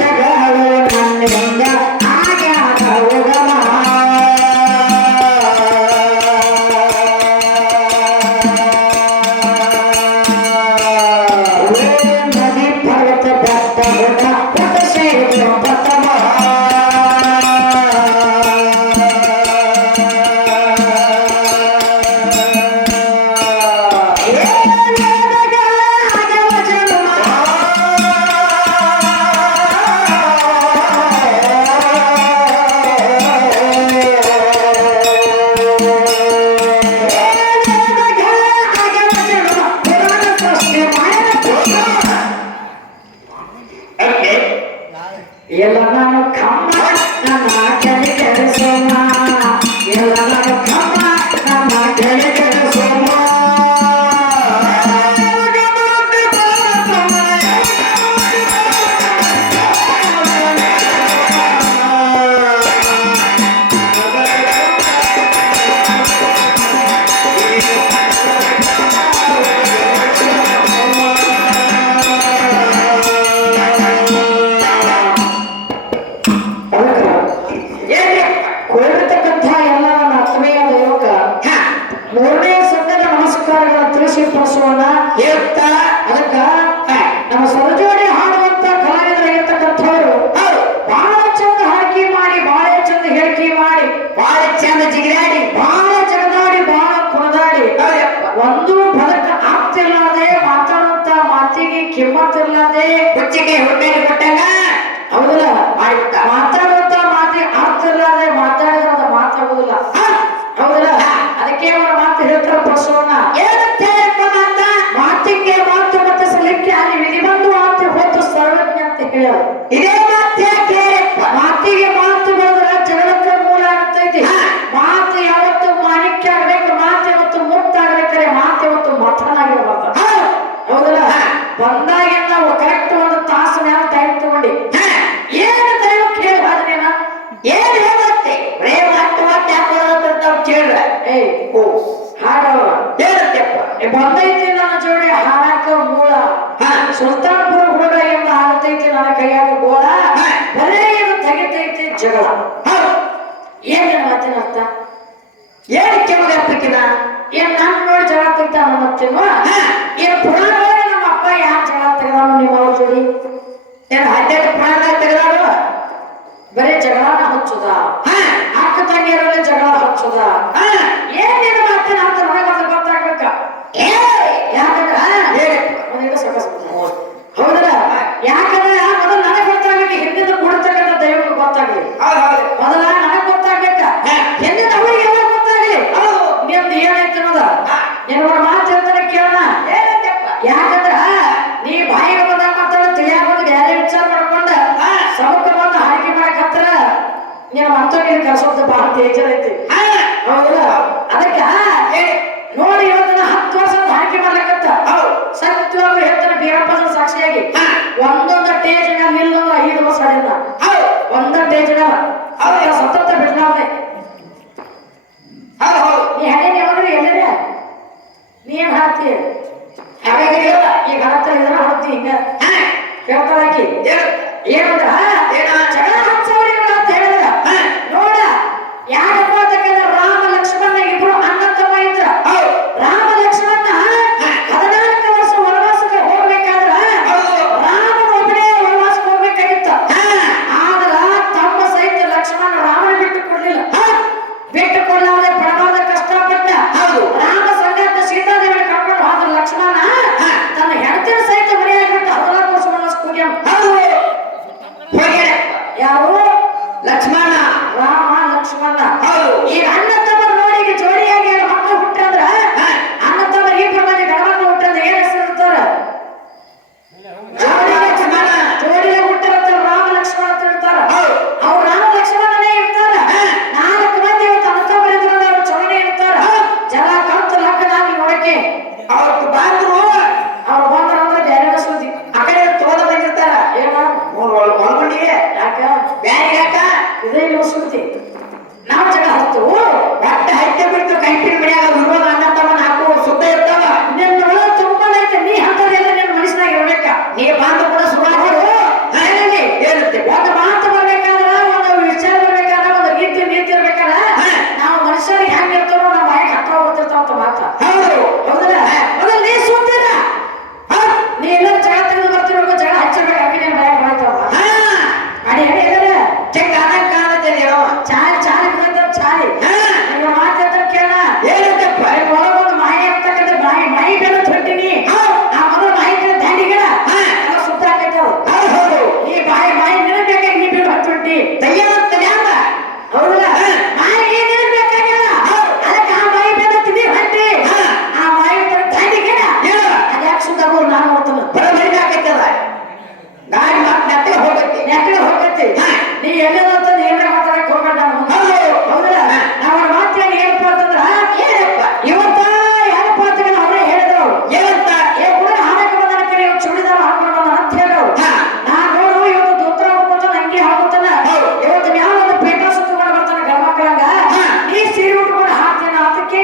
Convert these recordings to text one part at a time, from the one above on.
ಜಗವು ನನ್ನಿಂದ ಆಗ್ಯಾದ ಓ ಹಾಡವ ಏನಂತಪ್ಪ ಬಂದೈತಿ ನನ್ನ ಜೋಡಿ ಹಾಡಾಕ ಮೂಳ ಸುಲ್ತಾನ್ಪುರ ಹುಡುಗ ಎಂಬ ಹಾಡತೈತಿ ನನ್ನ ಕೈಯಾಗ ಗೋಳ ಬರೇ ಇದು ತೆಗಿತೈತಿ ಜಗಳ ಏನ್ ಮಾತಿನ ಅರ್ಥ ಏನಕ್ಕೆ ಮಗ ಅಪ್ಪಕ್ಕಿನ ಏನ್ ನಾನು ನೋಡಿ ಜಗಳ ತೆಗಿತಾ ಅನ್ನತ್ತೀನೋ ಏನ್ ಪುರಾಣದೊಳಗೆ ನಮ್ಮ ಅಪ್ಪ ಯಾಕೆ ಜಗಳ ತೆಗೆದಾನು ನಿಮ್ಮ ಅವ್ರ ಜೋಡಿ ಏನ್ 18 ಪುರಾಣದಾಗ ತೆಗೆದಾರು ಬರೀ ಜಗಳನ ಹಚ್ಚುದ ಅಕ್ಕ ತಂಗಿಯರಲ್ಲಿ ಜಗಳ ಹಚ್ಚುದ ಏನೇನ ಮಾತೇನ ಅಂತ ನನಗೆ ಗೊತ್ತಾಗ್ಬೇಕ ಯಾಕಂದ್ರ ಹೌದಲ್ಲ ಯಾಕಂದ್ರೆ ಮೊದಲು ನನಗೆ ಗೊತ್ತಾಗ್ಬೇಕು ಹಿಂದಿನ ಕೊಡ್ತಕ್ಕಂಥ ದೈವಕ್ಕೆ ಗೊತ್ತಾಗ್ಲಿ ಮೊದಲ ನನಗೆ ಗೊತ್ತಾಗ್ಬೇಕ ಹಿಂದಿನ ಅವರಿಗೆಲ್ಲ ಗೊತ್ತಾಗ್ಲಿ ನಿಮ್ದು ಏನೈತೆ ಅನ್ನೋದ ನೀನು ಒಂದು ಮಾತು ಹೇಳ್ತಾನೆ ಕೇಳೋಣ ಯಾಕಂದ್ರ ನೀ ಬಾಯಿಗೆ ಬಂದಾಗ ಮಾತಾಡ ತಿಳಿಯಾಕ ಒಂದು ಬೇರೆ ವಿಚಾರ ಮಾಡ್ಕೊಂಡ ಸಮುಖ ಬಂದು ಹಾಡಿಕೆ ಮಾಡಕತ್ರ ನೀನು ಮತ್ತೊಂದು ಕರ್ಸೋದು ಬಹಳ ತೇಜರೈತಿ ಹೌದಲ್ಲ ಅದಕ್ಕ ನೋಡಿ ಇವತ್ತಿನ 10 ವರ್ಷದ ಹಾಡಿಕೆ ಮಾಡ್ಲಕತ್ತ ಸತ್ಯವಾಗ್ಲೂ ಹೇಳ್ತಾನೆ ಬೀರಪ್ಪನ ಸಾಕ್ಷಿಯಾಗಿ ಒಂದೊಂದು ಟೇಜ್ ಮ್ಯಾಲ ನಿಲ್ಲೊಂದು 5 ವರ್ಷ ಆಡಿಲ್ಲ ಒಂದೊಂದು ಟೇಜ್ ಮ್ಯಾಲ ಸತತ ಬಿಡ್ಲಾವ್ದೆ ನೀ ಹಣೆ ಯಾವಾಗ್ಲೂ ಎಲ್ಲೇ ನೀ ಏನ್ ಹಾಕ್ತಿ ಈಗ ಹತ್ರ ಇದನ್ನ ಹಾಡ್ತಿ ಹಿಂಗ ಹೇಳ್ತಾಳಾಕಿ ಏನಂದ್ರ ಜಗಳ ಹಚ್ಚವರಿಗಳ ಅಂತ ಹೇಳಿದ್ರ ನೋಡ ಯಾಕಪ್ಪ ಅಂತಕ್ಕಂದ್ರೆ ರಾಮ ಲಕ್ಷ್ಮಣ ಇಬ್ರು ಅಣ್ಣ ತಮ್ಮ ಇದ್ರ ರಾಮ ಲಕ್ಷ್ಮಣ 14 ವರ್ಷ ವನವಾಸಕ್ಕೆ ಹೋಗ್ಬೇಕಾದ್ರ ರಾಮನ ಒಬ್ಬನೇ ವನವಾಸಕ್ಕೆ ಹೋಗ್ಬೇಕಾಗಿತ್ತ ಆದ್ರ ತಮ್ಮ ಸಹಿತ ಲಕ್ಷ್ಮಣ ರಾಮನ ಬಿಟ್ಟು ಕೊಡ್ಲಿಲ್ಲ ಬಿಟ್ಟು ಕೊಡ್ಲಾರ್ದೆ ಪಡಬಾರ್ದ ಕಷ್ಟಪಟ್ಟ ರಾಮ ಸಂಗತ ಸೀತಾದೇವಿನ ಕರ್ಕೊಂಡು ಹೋದ ಲಕ್ಷ್ಮಣ ತನ್ನ ಹೆಂಡತಿನ ಸಹಿತ ಮನೆಯಾಗ್ಬಿಟ್ಟು 14 ವರ್ಷ ವನವಾಸಕ್ಕೆ ಹೋಗ್ಯಾನ ಯಾರು ಲಕ್ಷ್ಮಣ ರಾಮ ಲಕ್ಷ್ಮಣ ಈಗ ಅಣ್ಣ ತಮ್ಮ ನೋಡಿ ಈಗ ಜೋಡಿಯಾಗಿ ಮಕ್ಕಳು ಹುಟ್ಟಂದ್ರ ಅಣ್ಣ ತಮ್ಮ ಇಬ್ಬರು ಮಂದಿ ಗಣಮಕ್ಕಳು ಹುಟ್ಟಂದ್ರ ಏನ್ ಹೆಸರು ಇರ್ತಾರ ಜೋಡಿ ಲಕ್ಷ್ಮಣ ಜೋಡಿಯಾಗಿ ಹುಟ್ಟಿರ್ತಾರ ರಾಮ ಲಕ್ಷ್ಮಣ ಅಂತ ಇರ್ತಾರ ಅವ್ರು ರಾಮ ಲಕ್ಷ್ಮಣನೇ ಇರ್ತಾರ 4 ಮಂದಿ ತಮ್ಮ ತಮ್ಮ ಇದ್ರ ಅವ್ರು ಚೊಲನೆ ಇರ್ತಾರ ಜನ ಕಲ್ತು ಲಗ್ನ ಆಗಿ ನೋಡಕ್ಕೆ ಅವ್ರು ಬಂದ್ರು ಅಂದ್ರೆ ಬೇರೆ ಸುದ್ದಿ ಆ ಕಡೆ ತೋದ ಬಂದಿರ್ತಾರ ಏನ ಒಳಗೊಂಡಿಗೆ ಯಾಕ ಬ್ಯಾರೆ ಯಾಕ ಇದೇ ಸುದ್ದಿ ನಾವು ಜಗಳ ಹತ್ತು ಒಟ್ಟ ಹೈತೆ ಬಿಟ್ಟು ಕೈಪಿನ ಮನ್ಯಾಗ ವಿರೋಧ ಅಣ್ಣ ತಮ್ಮ 4 ಸುತ್ತ ಇರ್ತಾವ ನಿನ್ನ ಒಳ ತುಂಬನೈತೆ ನೀ ಹಂತದೆಲ್ಲ ನಿನ್ನ ಮನಸ್ಸಿನಾಗ ಇರ್ಬೇಕ ನೀ ಬಂದು ಕೂಡ ಸುಮಾರು ಏನಿರುತ್ತೆ ಒಂದು ಮಾತು ಬರ್ಬೇಕಾದ್ರ ಒಂದು ವಿಚಾರ ಬರ್ಬೇಕಾದ್ರ ಒಂದು ರೀತಿ ನೀತಿ ಇರ್ಬೇಕಾದ್ರ ನಾವು ಮನುಷ್ಯರಿಗೆ ಹೆಂಗ್ ಇರ್ತಾರೋ ನಾವು ಬಾಯಿಗೆ ಹತ್ತ ಹೋಗ್ತಿರ್ತಾವ ಅಂತ ಮಾತ್ರ ಹೌದಲ್ಲ ಮೊದಲು ನೀ ಸುತ್ತೀರ ನೀ ಎಲ್ಲರೂ ಜಗಳ ತೆಗೆದು ಬರ್ತಿರ್ಬೇಕು ಜಗಳ ಹಚ್ಚಿರ್ಬೇಕು ಹಾಕಿ ನೀನು ಬಾಯಿಗೆ ಮಾಡ್ತಾವ ಅಡಿ ಅಡಿ ಎಲ್ಲರ ಚೆಕ್ ಆದಾಗ ಕಾಣತ್ತೇನೆ ಚಾಲಿ ಚಾಲಿ ಬಿದ್ದ ಚಾಲಿ ನಿಮ್ಮ ಮಾತಾಡ್ತಾರೆ ಕೇಳ ಏನಂತಪ್ಪ ಒಳಗೊಂದು ಮಾಯಿ ಆಗ್ತಕ್ಕಂಥ ಮಾಯಿ ಬೆಲ್ಲ ತೊಟ್ಟಿನಿ ಆ ಮೊದಲು ಮಾಯಿ ದಾಂಡಿಗಳ ಎಲ್ಲ ಸುತ್ತ ಹಾಕೈತವು ಈ ಮಾಯಿ ನಿನಬೇಕಾಗಿ ನೀ ಬಿಟ್ಟು ಹಚ್ಚುಂಟಿ ತಯ್ಯಾಗ ಹೌದಲ್ಲ ಮಾಯಿ ನಿನಬೇಕಾಗಿಲ್ಲ ಅದಕ್ಕೆ ಆ ಮಾಯಿ ಬೆಲ್ಲ ತಿಂದಿ ಹೊಂಟಿ ಆ ಮಾಯಿ ದಾಂಡಿಗಳ ಅದ್ಯಾಕೆ ಸುತ್ತ ನಾನು ನೋಡ್ತಾನ ಬರಬರಿ ಹಾಕೈತದ ಗಾಡಿ ಮಾತು ನೆಟ್ಟಗೆ ಹೋಗತ್ತೆ ನೀ ಎಲ್ಲದಂತ ಏನಾರ ಮಾತಾಡಕ್ ಹೋಗಬೇಡ ಹೌದಲ್ಲ ನಾವು ಮಾತೇನು ಏನಪ್ಪ ಅಂತಂದ್ರ ಇವತ್ತ ಏನಪ್ಪ ಅಂತ ಅವರೇ ಹೇಳಿದ್ರು ಏನಂತ ಕೂಡ ಹಾಡಕ್ಕೆ ಬಂದ ಕಡೆ ಚೂಡಿದಾರ ಹಾಕೊಂಡು ಬಂದ ಅಂತ ಹೇಳೋರು ನಾನು ನೋಡು ಇವತ್ತು ದೂತ್ರ ಹಾಕೊಂಡು ನಂಗೆ ಹಾಕುತ್ತಾನ ಇವತ್ತು ಯಾವ ಒಂದು ಪೇಟ ಸುತ್ತಕೊಂಡು ಬರ್ತಾನೆ ಗಣಮಕ್ಕಳಂಗ ನೀ ಸೀರೆ ಉಟ್ಕೊಂಡು ಹಾಕ್ತೇನ ಅದಕ್ಕೆ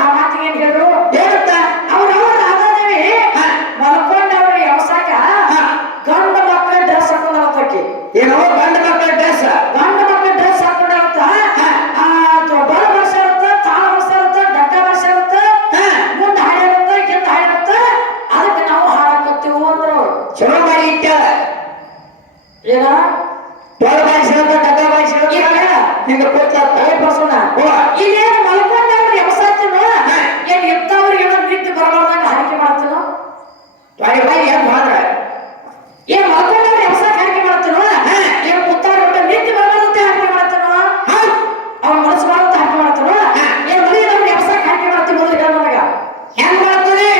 ಆ ಮಾತಿಗೆ ಏನ್ ಹೇಳಿದ್ರು ಏನಂತ ಅವ್ರು ರಾಧಾದೇವಿ ಮಲ್ಕೊಂಡು ಅವ್ರ ವ್ಯವಸಾಯಕ ಗಂಡ ಮಕ್ಕಳ ಡ್ರೆಸ್ ಹಾಕೊಂಡ್ ಅವತ್ತಕ್ಕೆ ಏನೋ ಗಂಡ ಮಕ್ಕಳ ಡ್ರೆಸ್ ಹಾಕೊಂಡ ಬಡ ವರ್ಷ ಇರುತ್ತೆ ತಾಳ ವರ್ಷ ಇರುತ್ತೆ ಡಗ್ಗ ವರ್ಷ ಇರುತ್ತೆ ಮುಂದೆ ಹಾಡಿರುತ್ತೆ ಕಿಂದ ಹಾಡಿರುತ್ತೆ ಅದಕ್ಕೆ ನಾವು ಹಾಡಕತ್ತೀವಿ ಅಂದ್ರು ಚಲೋ ಮಾಡಿ ಇಟ್ಟಾರ ಏನ ಬಡ ಭಾಷೆ ಇರುತ್ತೆ ಡಗ್ಗ ಭಾಷೆ ಇರುತ್ತೆ ನಿಂಗೆ ಬಸೋಣ ಇಲ್ಲೇನು ಮಲ್ಕೊಂಡವ್ರು ವ್ಯವಸಾಯನೋ ಏನ್ ಇದ್ದವ್ರಿಗೆ ಏನೋ ನಿಂತು ಬರಬಾರ್ದಾಗ ಹಾರಿಕೆ ಮಾಡ್ತೀನೋ ಏನ್ ಮಾಡ್ರ ಏನ್ ಮಲ್ಕೊಂಡವ್ರು ವ್ಯವಸಾಯ ಹಾರಿಕೆ ಮಾಡ್ತೀನೋ ಏನ್ ಕುತ್ತಾರ ನಿಂತು ಬರಬಾರ್ದಂತೆ ಹಾರಿಕೆ ಮಾಡ್ತೀನೋ ಅವ್ರ ಮನಸ್ಸು ಬರೋಂತ ಹಾರಿಕೆ ಮಾಡ್ತೀನೋ ಏನ್ ಮದುವೆ ನಮ್ಗೆ ವ್ಯವಸಾಯ ಹಾರಿಕೆ ಮಾಡ್ತೀವಿ ಮೊದಲು ನನಗ ಹೆಂಗ್ ಮಾಡ್ತೀವಿ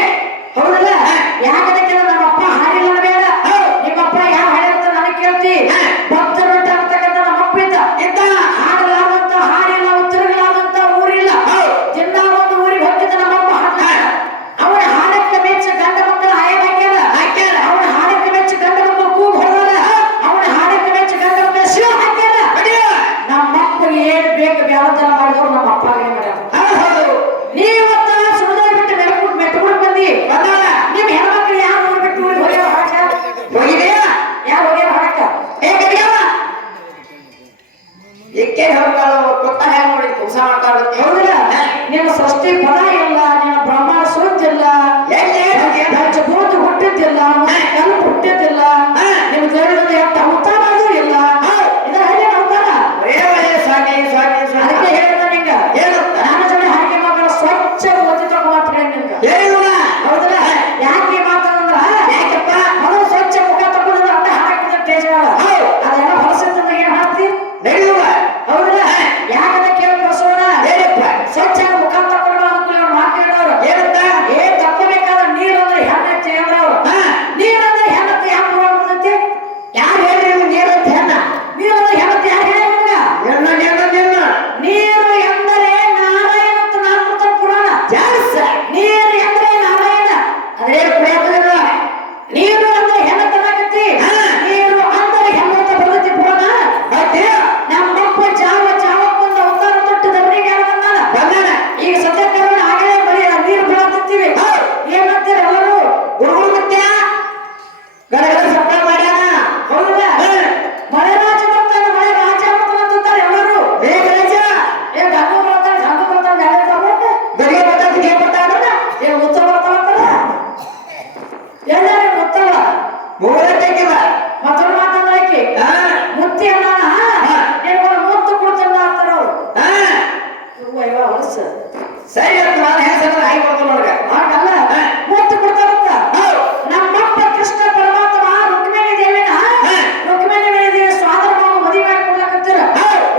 ಹೌದಲ್ಲ ಯಾಕಂದ್ರೆ ನಮ್ಮ ಅಪ್ಪ ಹಾಡಿಲ್ಲ ಬೇಡ ನಿಮ್ಮಪ್ಪ ಯಾವ ಹಾಡಿರ್ತ ನನಗೆ ಕೇಳ್ತಿ ಭಕ್ತ ಬಿಟ್ಟ ಅಂತಕ್ಕಂಥ ನಮ್ಮ ಅಪ್ಪ ಇದ್ದ ಹಾಡಲಾದಂತ ಹಾಡಿಲ್ಲ ತಿರುಗಲಾದಂತ ಊರಿಲ್ಲ ದಿನ ಒಂದು ಊರಿಗೆ ಹೋಗಿದ್ದ ನಮ್ಮಪ್ಪ ಹಾಡ್ಲ ಅವನ ಹಾಡಕ್ಕೆ ಮೆಚ್ಚ ಗಂಡ ಮಕ್ಕಳ ಆಯನ್ ಹಾಕ್ಯಾರ ಅವನ ಹಾಡಕ್ಕೆ ಮೆಚ್ಚ ಗಂಡ ಮಕ್ಕಳು ಕೂಗ್ ಹೊಡೆದಾರ ಅವನ ಹಾಡಕ್ಕೆ ಮೆಚ್ಚ ಗಂಡ ಮಕ್ಕಳ ಶಿವ ಹಾಕ್ಯಾರ ನಮ್ಮಪ್ಪಗೆ ಏನ್ ಬೇಕು ಬ್ಯಾಳತನ ಮಾಡಿದವ್ರು ನಮ್ಮ ಅಪ್ಪ ಮಾಡ್ಯಾರ ಈಕೆ ಹೇಳ್ತಾಳು ಕೊತ್ತ ಹೆಂಗ್ ನೋಡಿ ಕುಂಸ ಮಾಡ್ತಾಳು ಹೌದಿಲ್ಲ ನಿನ್ನ ಸೃಷ್ಟಿ ಫಲ ಇಲ್ಲ ನಿನ್ನ ಬ್ರಹ್ಮಾಂಡ ಸುದ್ದಿಲ್ಲ ಪಂಚಭೂತ ಹುಟ್ಟಿದ್ದಿಲ್ಲ ಕಲ್ಲು ಹುಟ್ಟಿದ್ದಿಲ್ಲ ನಿಮ್ ದೇವರಲ್ಲಿ ಎಷ್ಟು ಅವತಾರನೂ ಇಲ್ಲ ಇದರ ಹೇಗೆ ಅವತಾರ ಅದಕ್ಕೆ ಹೇಳಿದ ನಿಂಗ ನನ್ನ ಜೋಡಿ ಹಾಗೆ ಮಕ್ಕಳ ಸ್ವಚ್ಛ ಓದಿ ತಗೋ ಅಂತ ಹೇಳಿ ನಿನ್ಗ ಹೌದಿಲ್ಲ ಯಾಕೆ ಮಾತಾಡಂದ್ರ ಯಾಕಪ್ಪ ಮೊದಲು ಸ್ವಚ್ಛ ಮುಖ ತಗೊಂಡು ಅಡ್ಡ ಹಾಕಿದ ಟೇಜ್ ಅದೆಲ್ಲ ಹೊಲಸಿದ್ದ ಏನ್ ಹಾಕ್ತಿ ಹೌದಿಲ್ಲ ಯಾಕಂತ ಕೇಳಿ ಬಸವಣ್ಣ ಸ್ವಚ್ಛ ಮುಖ ತಕೊಂಡು ಅನುಕೂಲ ಮಾತಾಡೋರು ಏನಂತ ತಕ್ಕೋಬೇಕಾದ ನೀರು ಅಂದ್ರೆ ಹೆಣ್ಣೈತಿ ಅಂದ್ರವ್ರು ನೀರಂದ್ರೆ ಹೆಣ್ಣತ್ತೆ ಯಾಕೆ ಮಾಡ್ತೈತಿ ಯಾರು ಹೇಳ್ರಿ ನೀರಂತ ಹೆಣ್ಣ ನೀರಂದ್ರೆ ಹೆಣ್ಣತ್ತೆ ಯಾರು ಹೇಳಿ ನೀರು ಎಂದರೆ ನಾರಾಯಣ ಅಂತ ನಾಲ್ಕು ಪುರಾಣ ನೀರು ಎಂದರೆ ನಾರಾಯಣ ಅದೇ ಕುಡಿಯೋದಿಲ್ಲ ನೀರು ಅಂದ್ರೆ ಹೆಣ್ಣತ್ತನಾಗತ್ತಿ ನೀರು ಅಂದರೆ ಹೆಣ್ಣತ್ತ ಬರ್ತೈತಿ ಪುರಾಣ ನಮ್ಮಪ್ಪ ಜಾವಕ್ಕೊಂದು ಅವತಾರ ತೊಟ್ಟು ಧರ್ಮಿಗೆ ಬಂದಾನ ಈಗ ಸದ್ಯಕ್ಕೆ ಆಗಲೇ ಬರೀ ನೀರು ಬೀಳತ್ತೀವಿ ಏನಂತೀರ ಎಲ್ಲರೂ ಗುರುಗಳು ಮತ್ತೆ ಗಡಗಡ ಸಪ್ಪ ಮಾಡ್ಯಾನ ಹೌದಾ ಮಳೆ ರಾಜ ಬರ್ತಾನೆ ಮಳೆ ರಾಜ ಬರ್ತಾನೆ ಎಲ್ಲರೂ ಗಂಗು ಬರ್ತಾನೆ ಗಡಿಗೆ ಬರ್ತಾನೆ ಉತ್ಸವ ಬರ್ತಾನ ಎಲ್ಲರೂ ಉತ್ಸವ ಮೂರಕ್ಕಿಲ್ಲ ಮತ್ತೊಂದು ಮಾತಂದ್ರೆ ಆಕಿ ಮುತ್ತಿ ಅನ್ನ ನಿನ್ಗೊಂದು ಮುತ್ತು ಕೊಡ್ತಾನ ಅಂತಾರ ಅವ್ರು ಹೊಲಸ ಸರಿ ನಾನು ಹೆಸರು ಆಗಿ ಬರ್ತಾನ ನೋಡ್ಗ ಹಾಗಲ್ಲ ಮುತ್ತು ಕೊಡ್ತಾರಂತ ನಮ್ಮಪ್ಪ ಕೃಷ್ಣ ಪರಮಾತ್ಮ ರುಕ್ಮಿಣಿ ದೇವಿನ ರುಕ್ಮಿಣಿ ದೇವಿ ಸ್ವಾದರ ಮಾವ ಮದುವೆ ಮಾಡಿ ಕೊಡ್ಲಕತ್ತೀರ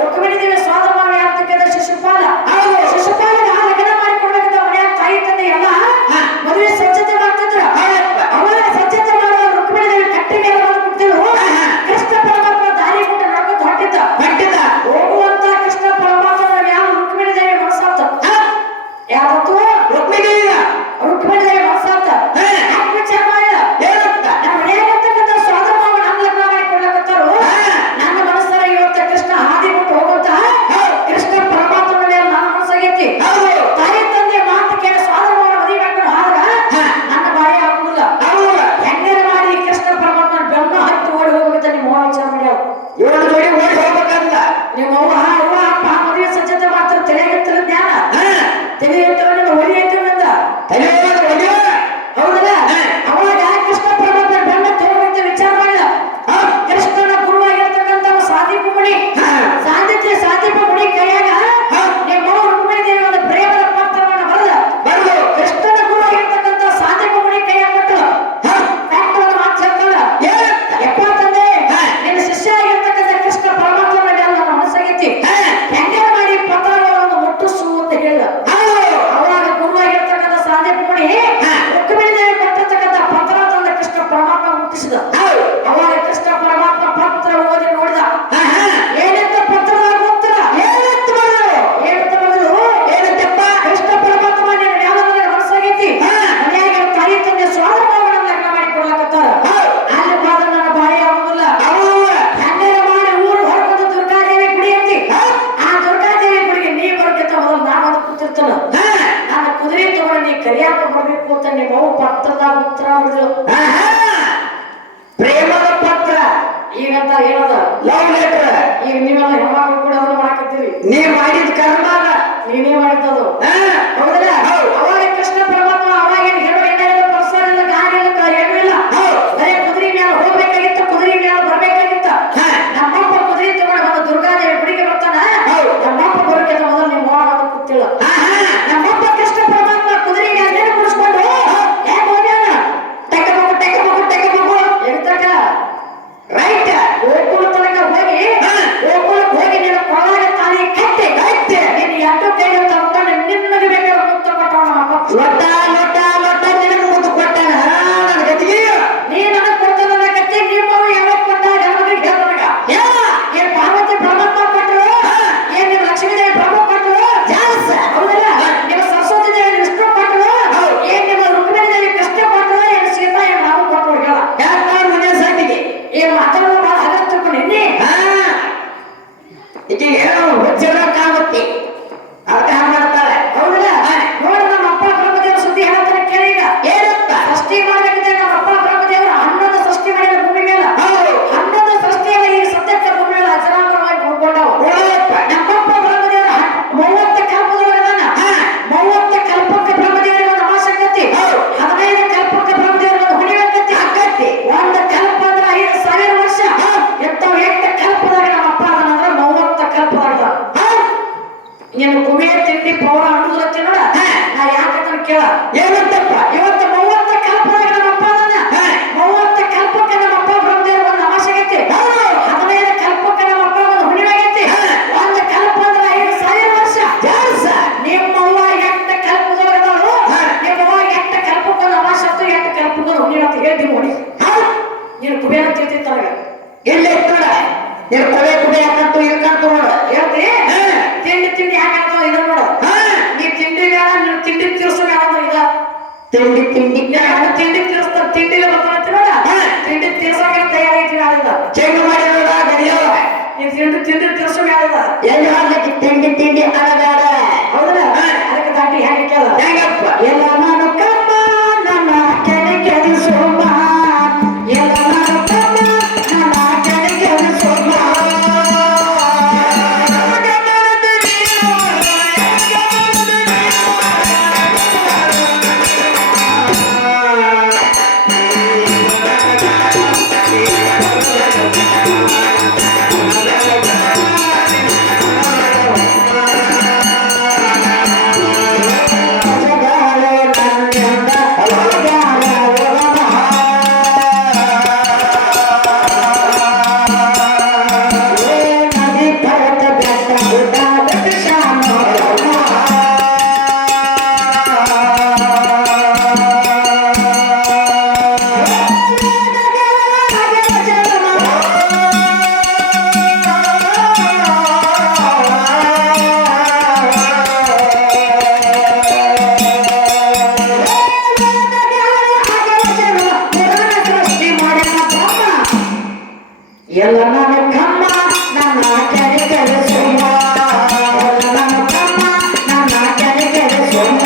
ರುಕ್ಮಿಣಿ ದೇವಿ ಸ್ವಾದರ ಮಾವ ಯಾರ್ತಕ್ಕಿದ ಶಿಶುಪಾಲ ಶಿಶುಪಾಲಿಗೆ ಲಗ್ನ ಮಾಡಿ ಕೊಡ್ಲಕತ್ತ ಮನೆಯ ತಾಯಿ ತಂದೆ ಎಲ್ಲ ಮದುವೆ ಸ್ವಚ್ಛತೆ ಮಾಡ್ತಿದ್ರ ಅವಾಗ ಸ್ವಚ್ಛತೆ ಮಾಡುವ ರುಕ್ಮಿಣಿ ದೇವಿ ಕಟ್ಟಿಗೆ ಬಂದು ಕೊಡ್ತಿರು ಕೃಷ್ಣ ಪರಮಾತ್ಮ ದಾರಿ ಕೊಟ್ಟು ನಡ್ಕೊಂಡು ಹೊಟ್ಟಿದ್ದ ಹೋಗುವಂತ ಕೃಷ್ಣ ಪರಮಾತ್ಮ ಯಾವ ರುಕ್ಮಿಣಿ ದೇವಿ ಮನಸ್ಸಾತ ಯಾವತ್ತು ರುಕ್ಮಿಣಿ ದೇವಿ ಮನಸ್ಸಾತ ಯಾಕೆ ವಿಚಾರ ಮಾಡಿದ ನಮ್ಮ ಮನೆಯಾಗಿರ್ತಕ್ಕಂಥ ಸ್ವಾದರ ಮಾವ ನಮ್ಮ ಲಗ್ನ ಮಾಡಿ ಕೊಡ್ಲಕತ್ತಾರು ನನ್ನ ಮನಸ್ಸಾರ ಇವತ್ತ ಕೃಷ್ಣ ಹಾದಿ ಬಿಟ್ಟು ಹೋಗುತ್ತಾ ಕೃಷ್ಣ ಪರಮಾತ್ಮನ ಮೇಲೆ ನನ್ನ ಮನಸ್ಸಾಗೈತಿ ತಾಯಿ ತಂದೆ ಮಾತು ಕೇಳಿ ಸ್ವಾದರ ಮಾವ ಮದುವೆ ಮಾಡ್ಕೊಂಡು ಆದ್ರ ನನ್ನ ಬಾಯಿ ಆಗುದಿಲ್ಲ ಹೆಂಗಾರ ಮಾಡಿ ಕೃಷ್ಣ ಪರಮಾತ್ಮನ ಬೆನ್ನ ಹತ್ತಿ ಓಡಿ ಹೋಗುತ್ತೆ ನಿಮ್ಮ ಅವ್ವ ವಿಚಾರ ಮಾಡ್ಯಾವ ಇವಳು ಜೋಡಿ ಓಡಿ ಹೋಗ್ಬೇಕಂತ ನಿಮ್ಮ ಅವ್ವ ಅಪ್ಪ ಮದುವೆ ಸಜ್ಜತೆ ಮಾಡ್ತಾರೆ ತಿಳಿಯಾಗಿರ್ತಿಲ್ಲ ಜ್ಞಾನ ತಿಳಿಯುತ್ತವನಿಂದ ಹೊಡಿ ಐತವನಿಂದ ಹೌದಲ್ಲ ಅವಾಗ ಕೃಷ್ಣ ಪರಮಾತ್ಮ ಬೆನ್ನ ತೋರ್ಬೇಕಂತ ವಿಚಾರ ಮಾಡಿದ ಕೃಷ್ಣನ ಗುರುವಾಗಿರ್ತಕ್ಕಂಥ ಸಾದೀಪ ಮುನಿ ಸಾದೀಪ ಮುನಿ ಕೈಯಾಗ ನಿಮ್ಮ ರುಕ್ಮಿಣಿ ದೇವಿ ಒಂದು ಪ್ರೇಮದ ಪತ್ರವನ್ನು ಬರೆದು ಕೃಷ್ಣನ ಗುರುವಾಗಿರ್ತಕ್ಕಂಥ ಸಾದೀಪ ಮುನಿ ಕೈಯಾಗ ಕೊಟ್ಟರು ಒಂದು ಮಾತು ಹೇಳ್ತಾಳ ಯಪ್ಪ ತಂದೆ ನಿನ್ನ ಶಿಷ್ಯ ಆಗಿರ್ತಕ್ಕಂಥ ಕೃಷ್ಣ ಪರಮಾತ್ಮನ ಮೇಲೆ ನನ್ನ ಮನಸ್ಸಾಗೈತಿ ಹೆಂಗಾರ ಮಾಡಿ ಪತ್ರವನ್ನು ಮುಟ್ಟಿಸು ಅಂತ ಹೇಳಿದ ಅವಾಗ ಗುರುವಾಗಿರ್ತಕ್ಕಂಥ ಸಾದೀಪ ಮುನಿ ರುಕ್ಮಿಣಿ ದೇವಿ ಕೊಟ್ಟಿರ್ತಕ್ಕಂಥ ಪತ್ರ ತಂದ ಕೃಷ್ಣ ಪರಮಾತ್ಮ ಮುಟ್ಟಿಸಿದ ಅವಾಗ ಕೃಷ್ಣ ಪರಮಾತ್ಮ ಪತ್ರ ಓದಿ ನೋಡಿದ ಏನಂತ ಪತ್ರದಾಗ ಗೊತ್ತರ ಏನಂತ ಬರೆದ್ರು ಏನಂತಪ್ಪ ಕೃಷ್ಣ ಪರಮಾತ್ಮ ನಿನ್ನ ಯಾವಾಗ ಮನಸ್ಸಾಗೈತಿ ಮನೆಯಾಗ ತಾಯಿ ತಂದೆ ಸ್ವಾದ ಮಾವನ ಲಗ್ನ ಮಾಡಿ ಕೊಡ್ಲಕತ್ತಾರ ಅಲ್ಲಿ ಬಾದ ನನ್ನ ಬಾಯಿ ಆಗುದಿಲ್ಲ ಹೆಂಗಾರ ಮಾಡಿ ಊರು ಹೊರಗೊಂದು ದುರ್ಗಾದೇವಿ ಗುಡಿ ಐತಿ ಆ ದುರ್ಗಾದೇವಿ ಗುಡಿಗೆ ನೀ ಬರೋಕ್ಕಿಂತ ಮೊದಲು ನಾ ಬಂದು ಕೂತಿರ್ತಾನ ನನ್ನ ಕುದುರೆ ತಗೊಂಡು ನೀ ಕರಿಯಾಕ ಬರ್ಬೇಕು ಅಂತ ನಿಮ್ಮ ಅವು ಪತ್ರದಾಗ ಉತ್ತರ ಬರೆದ್ರು ಪ್ರೇಮದ ಪತ್ರ ಈಗಂತ ಏನದ ಲವ್ ಲೆಟರ್ ಈಗ ನೀವೆಲ್ಲ ಹೆಣ್ಮಕ್ಳು ಕೂಡ ಅದನ್ನ ಮಾಡಕತ್ತೀರಿ ನೀ ಮಾಡಿದ ಕರ್ಮಾನ ನೀನೇ ಮಾಡಿದ್ದದು ಹೌದಲ್ಲ ಅವಾಗ ಕೃಷ್ಣ ಪರಮಾತ್ಮ ಅವಾಗ ಹೆಣ್ಣು ಹೆಣ್ಣಿಲ್ಲ ಪ್ರಸಾರ ಇಲ್ಲ ಗಾಡಿ ಇಲ್ಲ ಏನೂ ಇಲ್ಲ ಬರೀ ಕುದುರೆ ಮೇಲೆ ಹೋಗ್ಬೇಕಾಗಿತ್ತ ಕುದುರೆ ಮೇಲೆ ಬರ್ಬೇಕಾಗಿತ್ತ ನಮ್ಮಪ್ಪ ಕುದುರೆ ತಗೊಂಡು ಬಂದು ದುರ್ಗಾದೇವಿ ಗುಡಿಗೆ ಬರ್ತಾನ ನಮ್ಮಪ್ಪ ಬರೋಕ್ಕಿಂತ ಮೊದಲು ನೀವು ಹೋಗೋದು ಕೂತಿಲ್ಲ ನಮ್ಮಪ್ಪ ಕೃಷ್ಣ ಪರಮಾತ್ಮ ಕುದುರೆ ಮೇಲೆ ಕುಡಿಸ್ಕೊಂಡು ಯಾಕೆ ಹೋಗ್ಯಾನ ಟೆಕಬೇಕು ಎಡ್ತಕ್ಕ ರೈಟ್ ಗೋಕುಲ ತನಕ ಹೋಗಿ ನಿನ್ನ ಕೊಳಗ ತಾಳಿ ಕಟ್ಟಿ ನಿನ್ನ ಎರಡು ಕೈಗೆ ತಗೊಂಡು ನಿನ್ನಗೆ ಬೇಕಾದ್ರೆ ಮುತ್ತು ಕೊಟ್ಟವ ಲೊಟ್ಟ ನಿನಗೆ ಮುತ್ತು ಕೊಟ್ಟಾನ ನನ್ನ ಗತಿಗೆ ನೀ ನನಗೆ ಕೊಡ್ತಾನ ಕಟ್ಟಿ ನಿಮ್ಮವ ಯಾವಾಗ ಕೊಟ್ಟ ಜನರಿಗೆ ಹೇಳ್ತಾಗ ಏನ್ ಪಾರ್ವತಿ ಬ್ರಹ್ಮತ್ವ ಕೊಟ್ಟರು ಏನ್ ನಿಮ್ಮ ಲಕ್ಷ್ಮೀ ದೇವಿ ಬ್ರಹ್ಮ ಕೊಟ್ಟರು ಹೌದಲ್ಲ ನಿಮ್ಮ ಸರಸ್ವತಿ ದೇವಿ ವಿಷ್ಣು ಕೊಟ್ಟರು ಏನ್ ನಿಮ್ಮ ರುಕ್ಮಿಣಿ ದೇವಿ ಕೃಷ್ಣ ಕೊಟ್ಟರು ಏನ್ ಸೀತಾ ಏನ್ ರಾಮ ಕೊಟ್ಟರು ಹೇಳ ಮನೆ ಸಾಕಿಗೆ ಏನ್ ಮಾತಾಡೋದು ಬಹಳ ಅಗತ್ಯಕ್ಕೂ ನಿನ್ನೆ ಈಗ ಏನೋ ವಜ್ರ ಕಾಮತ್ತಿ ಅದಕ್ಕೆ ಹಾಗೆ ಮಾಡ್ತಾಳೆ ಹೌದಲ್ಲ ನೋಡಿ ನಮ್ಮ ಅಪ್ಪ ಬ್ರಹ್ಮದೇವ್ರ ಸುದ್ದಿ ಹೇಳ್ತಾನೆ ಕೇಳಿ ಈಗ ಏನಂತ ಸೃಷ್ಟಿ ಮಾಡ್ಬೇಕಿದ್ರೆ ನಮ್ಮ ಅಪ್ಪ ಬ್ರಹ್ಮದೇವರು 11 ಸೃಷ್ಟಿ ಮಾಡಿದ ಭೂಮಿ ಮೇಲೆ 11 ಸೃಷ್ಟಿಯಲ್ಲಿ ಈಗ ಸದ್ಯಕ್ಕೆ ಭೂಮಿ ಮೇಲೆ ಅಜರಾಮರವಾಗಿ ಉಳ್ಕೊಂಡವು ನೀನು ಕುಬೇರ ತಿಂಡಿ ಪೌರ ಅನ್ನೋದಕ್ಕೆ ನೋಡ ನಾ ಯಾಕಂತ ಕೇಳ ಏನಂತಪ್ಪ ಇವತ್ತು 30 ಕಲ್ಪದಾಗ ನಮ್ಮಪ್ಪ ಅದಾನ 30 ಕಲ್ಪಕ್ಕೆ ನಮ್ಮಪ್ಪ ಬ್ರಹ್ಮದೇವ್ರ ಒಂದು ಅಮಾಸೆಗೈತಿ 15 ಕಲ್ಪಕ್ಕೆ ನಮ್ಮಪ್ಪ ಒಂದು ಹುಣ್ಣಿಮೆ ಆಗೈತಿ ಒಂದು ಕಲ್ಪ ಅಂದ್ರೆ 5,000 ವರ್ಷ ನಿಮ್ಮವ್ವ ಎಂಟ ಕಲ್ಪದೊಳಗದವರು ನಿಮ್ಮವ್ವ ಎಂಟ ಕಲ್ಪಕ್ಕೊಂದು ಅಮಾಸೆ ಆಯ್ತು 8 ಕಲ್ಪಕ್ಕೊಂದು ಹುಣ್ಣಿಮೆ ಅಂತ ಹೇಳ್ತೀವಿ ನೋಡಿ ನೀನು ಕುಬೇರ ತಿಂತಿತ್ತವಾಗ ಇಲ್ಲೇ ನೋಡ ನೀನು ಕುಬೆ ಯಾಕಂತೂ ಇರ್ಕಂತೂ ನೋಡ ಹೇಳ್ತಿ ತಿಂಡಿ ಯಾಕಂತ ಇದನ್ನ ನೋಡು ನೀ ತಿಂಡಿ ಬೇಡ ನೀನು ತಿಂಡಿ ತಿರ್ಸು ಬೇಡ ಇದ ತಿಂಡಿ ತಿಂಡಿ ತಿರ್ಸ್ತಾರ ತಿಂಡಿಗೆ ಬರ್ತಾನಂತ ನೋಡ ತಿಂಡಿ ತಿರ್ಸೋಕೆ ತಯಾರೈತಿ ನಾಳಿದ ಚೆಂಡು ಮಾಡಿ ನೋಡ ಗಡಿಯೋ ನೀ ತಿಂಡಿ ತಿರ್ಸು ಬೇಡ ಎಲ್ಲಿ ಹಾಕ್ಲಿಕ್ಕೆ ತಿಂಡಿ ಅನ್ನಬೇಡ ಹೌದಲ್ಲ ಅದಕ್ಕೆ ದಾಟಿ ಹೇಗೆ ಕೇಳ ಹೆಂಗಪ್ಪ ಎಲ್ಲ ನಾನು ಕಮ್ಮ ನನ್ನ ಕೆಳಗೆ ಸೋಮ ಎಲ್ಲ ನಾನು ಕಮ್ಮ ನನ್ನ ಕೆಳಗೆ ಸೋಮ ಎಲ್ಲ ನಾನು ಕಮ್ಮ ನನ್ನ ಕೆಳಗೆ ಸೋಮ ಎಲ್ಲ ನಾನು ಕಮ್ಮ ನನ್ನ ಕೆಳಗೆ ಸೋಮ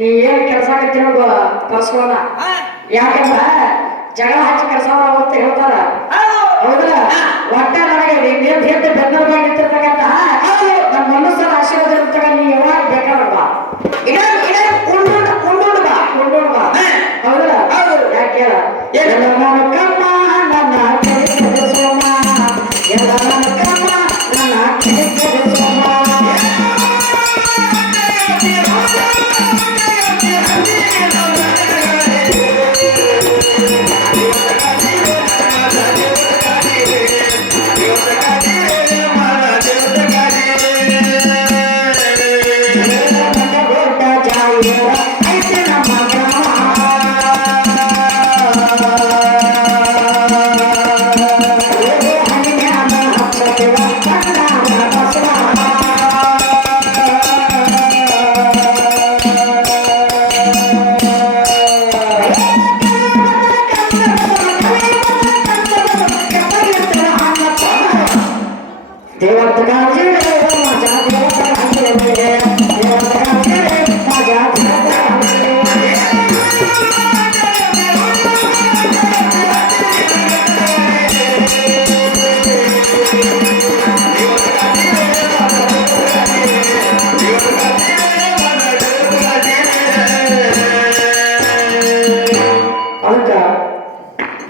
ನೀ ಏನ್ ಕೆಲಸ ಆಗತ್ತಿರೋ ಪರ್ಸ್ಕೋಣ ಯಾಕಂದ್ರ ಜಗಳ ಹಚ್ಚಿ ಕೆಲಸ ಅಂತ ಹೇಳ್ತಾರ ಹೌದಲ್ಲ ಒಟ್ಟ ನನಗೆ ನೀನ್ ಹೇಳ್ತ ಬೆನ್ನಲ್ ಬಾಗಿ ನಿಂತಿರ್ತಕ್ಕಂತ ನಮ್ಮ ಮನಸ್ಸರ ಆಶೀರ್ವಾದ ಇರ್ತಕ್ಕ ನೀ ಯಾವಾಗ ಬೇಕಾದ್ರ ಬಾ ಕೊಂಡೋಡ್ ಬಾ ಹೌದಲ್ಲ ಯಾಕೆ ಎಲ್ಲ ನನ್ನ ಕಮ್ಮ ನನ್ನ ಕಲಿಸಿದ ಸೋಮ ಎಲ್ಲ ನನ್ನ ಕಮ್ಮ ನನ್ನ ಕಲಿಸಿದ ಸೋಮ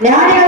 ಜ್ಞಾನಿಗಳ